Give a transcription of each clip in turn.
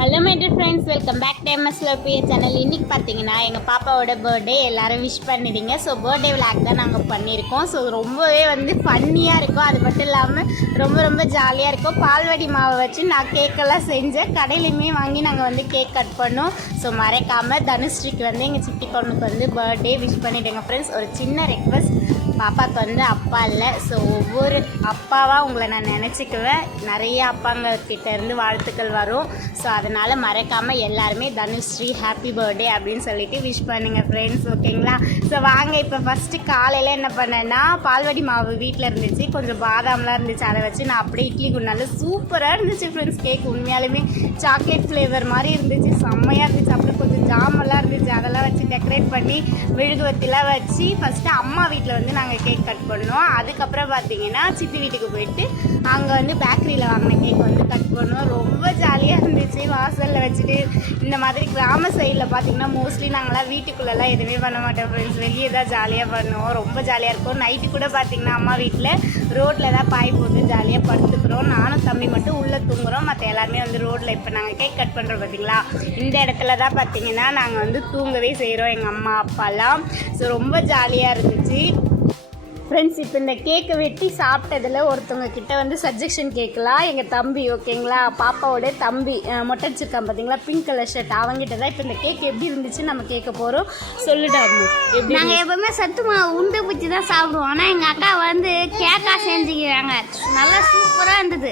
Hello my dear friends welcome back to MS லோபிய channel இன்னைக்கு பார்த்தீங்கன்னா எங்கள் பாப்பாவோட பர்த்டே எல்லாரும் விஷ் பண்ணிடுங்க. ஸோ பர்த்டே விளாக் தான் நாங்கள் பண்ணியிருக்கோம். ஸோ ரொம்பவே வந்து ஃபன்னியாக இருக்கும். அது மட்டும் இல்லாமல் ரொம்ப ரொம்ப ஜாலியாக இருக்கும். பால்வாடி மாவை வச்சு நான் கேக்கெல்லாம் செஞ்சேன். கடையிலையுமே வாங்கி நாங்கள் வந்து கேக் கட் பண்ணோம். ஸோ மறைக்காமல் தனுஸ்ரீக்கு வந்து எங்கள் சித்தி பொண்ணுக்கு வந்து பர்த்டே விஷ் பண்ணிவிடுங்க ஃப்ரெண்ட்ஸ் ஒரு சின்ன ரெக்வஸ்ட் பாப்பாவுக்கு வந்து அப்பா இல்லை. ஸோ ஒவ்வொரு அப்பாவாக உங்களை நான் நினச்சிக்குவேன். நிறைய அப்பாங்க கிட்டேருந்து வாழ்த்துக்கள் வரும். ஸோ அதனால் மறக்காமல் எல்லாருமே தனுஸ்ரீ ஹாப்பி பர்த்டே அப்படின்னு சொல்லிட்டு விஷ் பண்ணுங்கள் ஃப்ரெண்ட்ஸ் ஓகேங்களா ஸோ வாங்க இப்போ ஃபஸ்ட்டு காலையில் என்ன பண்ணேன்னா பால்வாடி மாவு வீட்டில் இருந்துச்சு. கொஞ்சம் பாதாம்லாம் இருந்துச்சு. அதை வச்சு நான் அப்படியே இட்லி குண்டால சூப்பராக இருந்துச்சு ஃப்ரெண்ட்ஸ் கேக் உண்மையாலுமே சாக்லேட் ஃப்ளேவர் மாதிரி இருந்துச்சு. செம்மையாக இருந்துச்சு. அப்புறம் கொஞ்சம் ஜாமெல்லாம் இருந்துச்சு. அதெல்லாம் வச்சு டெக்கரேட் பண்ணி மெழுகுவத்திலாம் வச்சு ஃபஸ்ட்டு அம்மா வீட்டில் வந்து நாங்கள் நாங்கள் கேக் கட் பண்ணோம். அதுக்கப்புறம் பார்த்தீங்கன்னா சித்தி வீட்டுக்கு போயிட்டு அங்கே வந்து பேக்கரியில் வாங்கின கேக் வந்து கட் பண்ணோம். ரொம்ப ஜாலியாக இருந்துச்சு. வாசலில் வச்சுட்டு இந்த மாதிரி கிராம சைடில் பார்த்தீங்கன்னா மோஸ்ட்லி நாங்களாம் வீட்டுக்குள்ளெல்லாம் எதுவுமே பண்ண மாட்டோம் ஃப்ரெண்ட்ஸ் வெளியே தான் ஜாலியாக பண்ணுவோம். ரொம்ப ஜாலியாக இருக்கும். நைட்டு கூட பார்த்தீங்கன்னா அம்மா வீட்டில் ரோட்டில் தான் பாய் போட்டு ஜாலியாக படுத்துக்கிறோம். நானும் தம்பி மட்டும் உள்ளே தூங்குறோம். மற்ற எல்லாருமே வந்து ரோட்டில் இப்போ நாங்கள் கேக் கட் பண்ணுறோம் பார்த்தீங்களா? இந்த இடத்துல தான் பார்த்தீங்கன்னா நாங்கள் வந்து தூங்கவே செய்கிறோம் எங்கள் அம்மா அப்பாலாம் ஸோ ரொம்ப ஜாலியாக இருந்துச்சு. ஃப்ரெண்ட்ஸ் இப்போ இந்த கேக்கை வெட்டி சாப்பிட்டதில் ஒருத்தவங்க கிட்ட வந்து சஜஷன் கேட்கலாம். எங்கள் தம்பி ஓகேங்களா பாப்பாவோட தம்பி மொட்டை அடிச்சிருக்கான் பார்த்தீங்களா பிங்க் கலர் ஷர்ட் அவங்ககிட்ட தான் இப்போ இந்த கேக் எப்படி இருந்துச்சு நம்ம கேட்க போகிறோம் சொல்லிடாம எப்படி நாங்கள் எப்பவுமே சத்துமா உண்டு உண்டை பிடிச்சி தான் சாப்பிடுவோம். ஆனால் எங்கள் அக்கா வந்து கேக்காக செஞ்சுக்கிறாங்க. நல்லா சூப்பராக இருந்தது.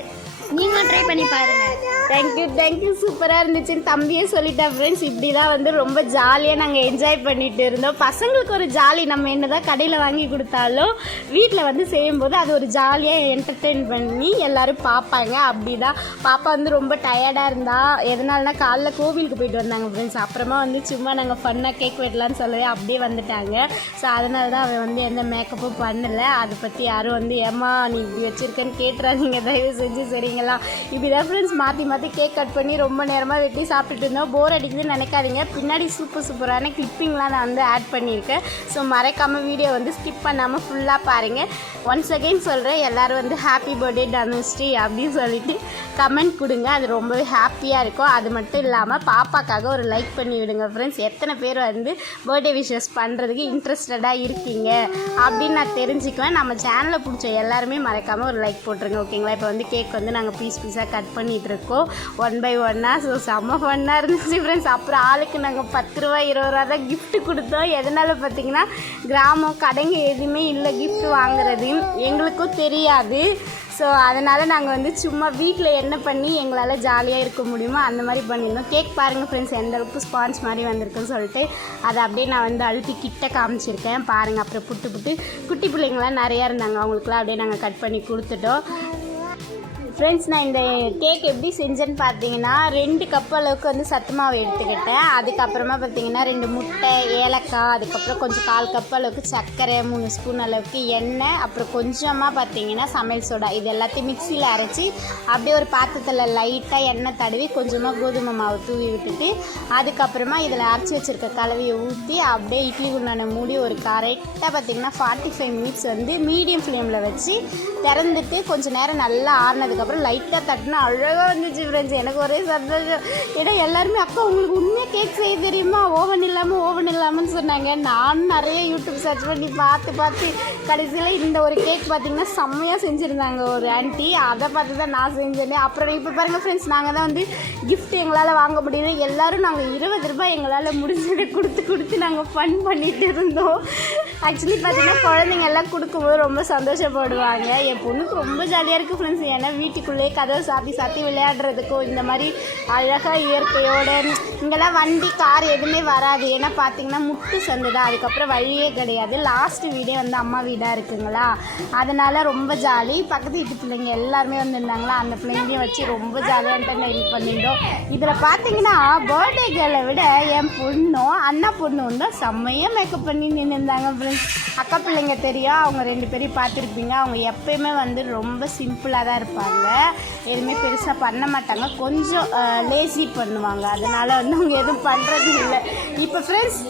நீங்களும் ட்ரை பண்ணி பாருங்கள் தேங்க்யூ தேங்க்யூ சூப்பராக இருந்துச்சுன்னு தம்பியே சொல்லிட்டேன் ஃப்ரெண்ட்ஸ் இப்படி தான் வந்து ரொம்ப ஜாலியாக நாங்கள் என்ஜாய் பண்ணிட்டு இருந்தோம். பசங்களுக்கு ஒரு ஜாலி நம்ம என்ன தான் கடையில் வாங்கி கொடுத்தாலும் வீட்டில் வந்து செய்யும்போது அது ஒரு ஜாலியாக என்டர்டெயின் பண்ணி எல்லாரும் பார்ப்பாங்க அப்படி தான் பாப்பா வந்து ரொம்ப டயர்டாக இருந்தா எதனாலனா காலைல கோவிலுக்கு போயிட்டு வந்தாங்க ஃப்ரெண்ட்ஸ் அப்புறமா வந்து சும்மா நாங்கள் ஃபன்னாக கேக் வெட்டலான்னு சொல்லவே அப்படியே வந்துட்டாங்க. ஸோ அதனால தான் அவன் வந்து எந்த மேக்கப்பும் பண்ணலை. அதை பற்றி யாரும் வந்து ஏமா நீ இப்படி வச்சுருக்கேன்னு கேட்டுறாதீங்க. தயவு செஞ்சு சரி சரிங்களா இப்படி தான் ஃப்ரெண்ட்ஸ் மாற்றி மாற்றி கேக் கட் பண்ணி ரொம்ப நேரமாக வெட்டி சாப்பிட்டுட்டு இருந்தோம். போர் அடிக்குதுன்னு நினைக்காதீங்க. பின்னாடி சூப்பர் சூப்பரான கிளிப்பிங்லாம் நான் வந்து ஆட் பண்ணியிருக்கேன். ஸோ மறக்காமல் வீடியோ வந்து ஸ்கிப் பண்ணாமல் ஃபுல்லாக பாருங்கள் ஒன்ஸ் அகெயின் சொல்கிறேன் எல்லோரும் வந்து ஹாப்பி பர்த்டே தனுஸ்ரீ அப்படின்னு சொல்லிட்டு கமெண்ட் கொடுங்க. அது ரொம்பவே ஹாப்பி ஹாப்பியாக இருக்கும் அது மட்டும் இல்லாமல் பாப்பாக்காக ஒரு லைக் பண்ணி விடுங்க ஃப்ரெண்ட்ஸ் எத்தனை பேர் வந்து பர்த்டே விஷஸ் பண்ணுறதுக்கு இன்ட்ரெஸ்டடாக இருக்கீங்க? அப்படின்னு நான் தெரிஞ்சுக்குவேன். நம்ம சேனலை பிடிச்ச எல்லாருமே மறக்காமல் ஒரு லைக் போட்டுருங்க ஓகேங்களா இப்போ வந்து கேக் வந்து நாங்கள் பீஸ் பீஸாக கட் பண்ணிகிட்டு இருக்கோம். ஒன் பை ஒன்னாக ஸோ செம்ம ஃபன்னாக இருந்துச்சு ஃப்ரெண்ட்ஸ் அப்புறம் ஆளுக்கு நாங்கள் பத்து ரூபா இருபது ரூபா தான் கிஃப்ட் கொடுத்தோம். எதனால் பார்த்தீங்கன்னா கிராமம் கடைங்க எதுவுமே இல்லை கிஃப்ட் வாங்குறது எங்களுக்கும் தெரியாது. ஸோ அதனால் நாங்கள் வந்து சும்மா வீட்டில் என்ன பண்ணி எங்களால் ஜாலியாக இருக்க முடியுமோ அந்த மாதிரி பண்ணியிருந்தோம். கேக் பாருங்கள் ஃப்ரெண்ட்ஸ் எந்த அளவுக்கு ஸ்பான்ஸ் மாதிரி வந்திருக்குன்னு சொல்லிட்டு. அதை அப்படியே நான் வந்து அழுத்தி கிட்ட காமிச்சிருக்கேன். பாருங்கள் அப்புறம் புட்டு புட்டு. குட்டி பிள்ளைங்களாம் நிறையா இருந்தாங்க. அவங்களுக்குலாம் அப்படியே நாங்கள் கட் பண்ணி கொடுத்துட்டோம். ஃப்ரெண்ட்ஸ் நான் இந்த கேக் எப்படி செஞ்சேன்னு பார்த்தீங்கன்னா ரெண்டு கப் அளவுக்கு வந்து சத்து மாவு எடுத்துக்கிட்டேன். அதுக்கப்புறமா பார்த்தீங்கன்னா ரெண்டு முட்டை ஏலக்காய் அதுக்கப்புறம் கொஞ்சம் கால் கப் அளவுக்கு சர்க்கரை மூணு ஸ்பூன் அளவுக்கு எண்ணெய் அப்புறம் கொஞ்சமாக பார்த்தீங்கன்னா சமையல் சோடா. இது எல்லாத்தையும் மிக்சியில் அரைச்சி அப்படியே ஒரு பாத்திரத்தில் லைட்டாக எண்ணெய் தடவி கொஞ்சமாக கோதுமை மாவு தூவி விட்டுட்டு அதுக்கப்புறமா இதில் அரைச்சி வச்சுருக்க கலவையை ஊற்றி அப்படியே இட்லி குண்டான மூடி ஒரு கரெக்டாக பார்த்தீங்கன்னா ஃபார்ட்டி ஃபைவ் மினிட்ஸ் வந்து மீடியம் ஃப்ளேமில் வச்சு திறந்துட்டு கொஞ்சம் நேரம் நல்லா அதுக்கப்புறம் லைட்டாக தட்டினா அழகாக வந்துச்சு ஃப்ரெண்ட்ஸ் எனக்கு ஒரே சந்தோஷம். ஏன்னா எல்லாருமே அக்கா உங்களுக்கு உண்மையாக கேக் செய்ய தெரியுமா? ஓவன் இல்லாமல் ஓவன் இல்லாமல்னு சொன்னாங்க. நானும் நிறைய யூடியூப் சர்ச் பண்ணி பார்த்து பார்த்து கடைசியில் இந்த ஒரு கேக் பார்த்தீங்கன்னா செம்மையாக செஞ்சுருந்தாங்க ஒரு ஆண்டி அதை பார்த்து தான் நான் செஞ்சேன். அப்புறம் இப்போ பாருங்கள் ஃப்ரெண்ட்ஸ் நாங்கள் தான் வந்து கிஃப்ட் எங்களால் வாங்க முடியல. எல்லோரும் நாங்கள் இருபது ரூபாய் எங்களால் முடிஞ்சதை கொடுத்து கொடுத்து நாங்கள் ஃபன் பண்ணிகிட்டு இருந்தோம். ஆக்சுவலி பார்த்தீங்கன்னா குழந்தைங்க எல்லாம் கொடுக்கும்போது ரொம்ப சந்தோஷப்படுவாங்க. என் பொண்ணுக்கு ரொம்ப ஜாலியாக இருக்குது ஃப்ரெண்ட்ஸ் ஏன்னா வீட்டுக்குள்ளேயே கதவை சாத்தி சாத்தி விளையாடுறதுக்கும் இந்த மாதிரி அழகாக இயற்கையோடு இங்கெல்லாம் வண்டி கார் எதுவுமே வராது. ஏன்னா பார்த்தீங்கன்னா முட்டு சந்து தான். அதுக்கப்புறம் வழியே கிடையாது. லாஸ்ட் வீடே வந்து அம்மா வீடாக இருக்குங்களா? அதனால் ரொம்ப ஜாலி பக்கத்து வீட்டு பிள்ளைங்க எல்லாருமே வந்திருந்தாங்களா? அந்த பிள்ளைங்களையும் வச்சு ரொம்ப ஜாலியாக என்டர்டைன் பண்ணிட்டோம் இதில் பார்த்தீங்கன்னா பர்த்டே கேர்ளை விட என் பொண்ணும் அண்ணா பொண்ணு வந்து செம்மையாக மேக்கப் பண்ணி நின்றுருந்தாங்க ஃப்ரெண்ட்ஸ் அக்கா பிள்ளைங்க தெரியும் அவங்க ரெண்டு பேரையும் பார்த்துருப்பீங்க. அவங்க எப்பயுமே வந்து ரொம்ப சிம்பிளாக தான் இருப்பாங்க. எதுவுமே பெருசாக பண்ண மாட்டாங்க. கொஞ்சம் லேசி பண்ணுவாங்க. அதனால் வந்து அவங்க எதுவும் பண்ணுறது இல்லை. இப்போ ஃப்ரெண்ட்ஸ்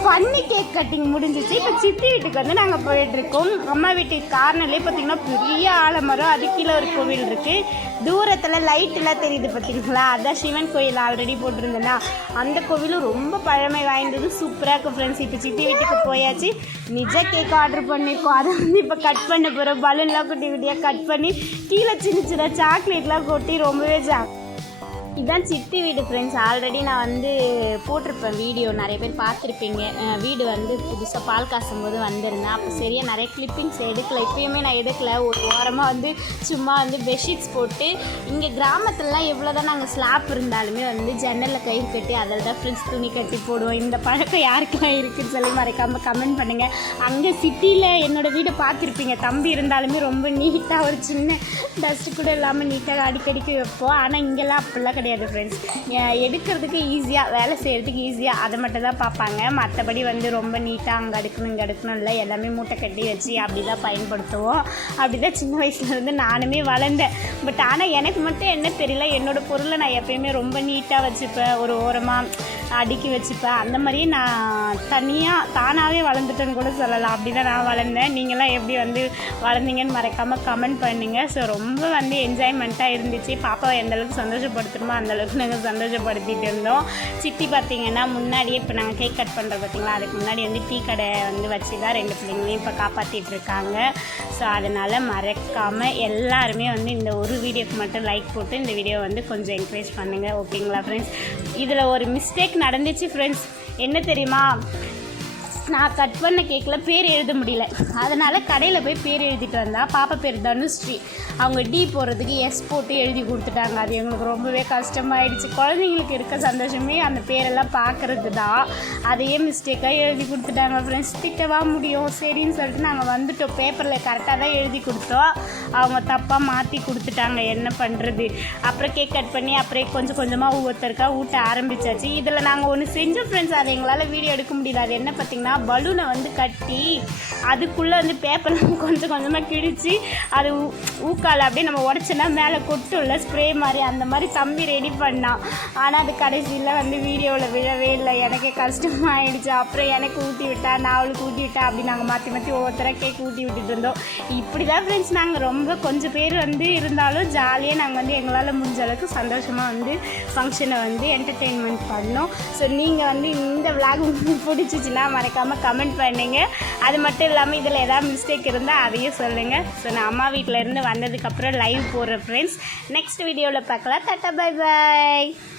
ஃபன்னி கேக் கட்டிங் முடிஞ்சிச்சு. இப்போ சித்தி வீட்டுக்கு வந்து நாங்கள் போயிட்டுருக்கோம். அம்மா வீட்டுக்கு கார்னர்லேயே பார்த்தீங்கன்னா பெரிய ஆலமரம். அது கீழே ஒரு கோவில் இருக்குது தூரத்தில் லைட்டெல்லாம் தெரியுது பார்த்தீங்களா அதான் சிவன் கோயில் ஆல்ரெடி போட்டிருந்தேன்னா. அந்த கோவிலும் ரொம்ப பழமை வாய்ந்தது. சூப்பராக இருக்கும் ஃப்ரெண்ட்ஸ் இப்போ சித்தி வீட்டுக்கு போயாச்சு. நிஜ கேக் ஆர்டர் பண்ணியிருக்கோம் அதை வந்து இப்போ கட் பண்ண போகிறோம் பலூன்லாம் குட்டி குட்டியாக கட் பண்ணி கீழே சின்ன சின்ன சாக்லேட்லாம் கொட்டி ரொம்பவே ஜா இதான் சித்தி வீடு ஃப்ரெண்ட்ஸ் ஆல்ரெடி நான் வந்து போட்டிருப்பேன் வீடியோ நிறைய பேர் பார்த்துருப்பீங்க. வீடு வந்து புதுசாக பால் காசும் போது வந்திருந்தேன். அப்போ சரியாக நிறைய கிளிப்பிங்ஸ் எடுக்கல. இப்பயுமே நான் எடுக்கல. ஒரு ஓரமாக வந்து சும்மா வந்து பெட்ஷீட்ஸ் போட்டு இங்கே கிராமத்துலலாம் எவ்வளோ தான் நாங்கள் ஸ்லாப் இருந்தாலுமே வந்து ஜன்னலில் கயிறு கட்டி அதில் தான் ஃப்ரெண்ட்ஸ் துணி கட்டி போடுவோம். இந்த பழக்கம் யாருக்கெல்லாம் இருக்குதுன்னு சொல்லி மறைக்காமல் கமெண்ட் பண்ணுங்கள் அங்கே சிட்டியில் என்னோடய வீடை பார்த்துருப்பீங்க. தம்பி இருந்தாலுமே ரொம்ப நீட்டாக ஒரு சின்ன டஸ்ட்டு கூட இல்லாமல் நீட்டாக அடிக்கடிக்கு வைப்போம். ஆனால் இங்கெல்லாம் அப்படிலாம் கிடையாது. ஃப்ரெண்ட்ஸ் எடுக்கிறதுக்கு ஈஸியாக வேலை செய்கிறதுக்கு ஈஸியாக அதை மட்டும் தான் பார்ப்பாங்க. மற்றபடி வந்து ரொம்ப நீட்டாக அங்கே அடுக்கணும் இங்கே அடுக்கணும் இல்லை எல்லாமே மூட்டை கட்டி வச்சு அப்படி தான் பயன்படுத்துவோம். அப்படி தான் சின்ன வயசுலேருந்து நானுமே வளர்ந்தேன். பட் ஆனால் எனக்கு மட்டும் என்ன தெரியல என்னோடய பொருளை நான் எப்பயுமே ரொம்ப நீட்டாக வச்சுப்பேன். ஒரு ஓரமாக அடுக்கி வச்சுப்பேன். அந்த மாதிரியே நான் தனியாக தானாகவே வளர்ந்துட்டேன்னு கூட சொல்லலாம். அப்படி தான் நான் வளர்ந்தேன். நீங்களாம் எப்படி வந்து வளர்ந்தீங்கன்னு மறக்காமல் கமெண்ட் பண்ணுங்கள் ஸோ ரொம்ப வந்து என்ஜாய்மெண்ட்டாக இருந்துச்சு. பாப்பாவை எந்தளவுக்கு சந்தோஷப்படுத்தணுமோ அந்த அளவுக்கு நாங்கள் சந்தோஷப்படுத்திட்டு இருந்தோம். சித்தி பார்த்தீங்கன்னா முன்னாடியே இப்போ நாங்கள் கேக் கட் பண்ணுறோம் பார்த்தீங்களா அதுக்கு முன்னாடி வந்து டீ கடை வந்து வச்சு தான் ரெண்டு பிள்ளைங்களையும் இப்போ காப்பாற்றிட்டு இருக்காங்க. ஸோ அதனால் மறக்காமல் எல்லாருமே வந்து இந்த ஒரு வீடியோக்கு மட்டும் லைக் போட்டு இந்த வீடியோ வந்து கொஞ்சம் என்கரேஜ் பண்ணுங்கள் ஓகேங்களா ஃப்ரெண்ட்ஸ் இதில் ஒரு மிஸ்டேக் நடந்துச்சு ஃப்ரெண்ட்ஸ் என்ன தெரியுமா? நான் கட் பண்ண கேக்கில் பேர் எழுத முடியல. அதனால் கடையில் போய் பேர் எழுதிட்டு வந்தா. பாப்பா பேர் தனுஸ்ரீ. அவங்க டி போடுறதுக்கு எஸ் போட்டு எழுதி கொடுத்துட்டாங்க. அது எங்களுக்கு ரொம்பவே கஷ்டமாயிடுச்சு. குழந்தைங்களுக்கு இருக்க சந்தோஷமே அந்த பேரெல்லாம் பார்க்கறது தான் அதையே மிஸ்டேக்காக எழுதி கொடுத்துட்டாங்க ஃப்ரெண்ட்ஸ் திட்டவா முடியும்? சரின்னு சொல்லிட்டு நாங்கள் வந்துட்டோம். பேப்பரில் கரெக்டாக தான் எழுதி கொடுத்தோம். அவங்க தப்பாக மாற்றி கொடுத்துட்டாங்க. என்ன பண்ணுறது அப்புறம் கேக் கட் பண்ணி அப்புறம் கொஞ்சம் கொஞ்சமாக ஒவ்வொருத்தருக்காக ஊட்ட ஆரம்பிச்சாச்சு. இதில் நாங்கள் ஒன்று செஞ்சோம் ஃப்ரெண்ட்ஸ் அதை எங்களால் வீடியோ எடுக்க முடியல. அது என்ன பார்த்தீங்கன்னா பலூனை வந்து கட்டி அதுக்குள்ளே வந்து பேப்பர்லாம் கொஞ்சம் கொஞ்சமாக கிழித்து அது ஊக்கால் அப்படியே நம்ம உடச்சோன்னா மேலே கொட்டும்ல ஸ்ப்ரே மாதிரி அந்த மாதிரி தம்பி ரெடி பண்ணான் ஆனால் அது கடைசியில் வந்து வீடியோவில் விழவே இல்லை. எனக்கே கஷ்டமாயிடுச்சு. அப்புறம் எனக்கு ஊட்டி விட்டா நான் அவளுக்கு ஊட்டி விட்டா அப்படி நாங்கள் மாற்றி மாற்றி ஒவ்வொருத்தராக கேக் ஊட்டி விட்டுட்டு இருந்தோம். இப்படி தான் ஃப்ரெண்ட்ஸ் நாங்கள் ரொம்ப கொஞ்சம் பேர் வந்து இருந்தாலும் ஜாலியாக நாங்கள் வந்து எங்களால் முடிஞ்ச அளவுக்கு சந்தோஷமாக வந்து ஃபங்க்ஷனை வந்து என்டர்டெயின்மெண்ட் பண்ணோம். ஸோ நீங்கள் வந்து இந்த விளாக் உங்களுக்கு பிடிச்சிச்சின்னா மறக்காமல் கமெண்ட் பண்ணுங்க. அது மட்டும் இல்லாமல் இதில் ஏதாவது மிஸ்டேக் இருந்தால் அதையும் சொல்லுங்கள் ஸோ நான் அம்மா வீட்டிலேருந்து வந்ததுக்கப்புறம் லைவ் போடுற ஃப்ரெண்ட்ஸ் நெக்ஸ்ட் வீடியோவில் பார்க்கலாம். தட்டா பை பை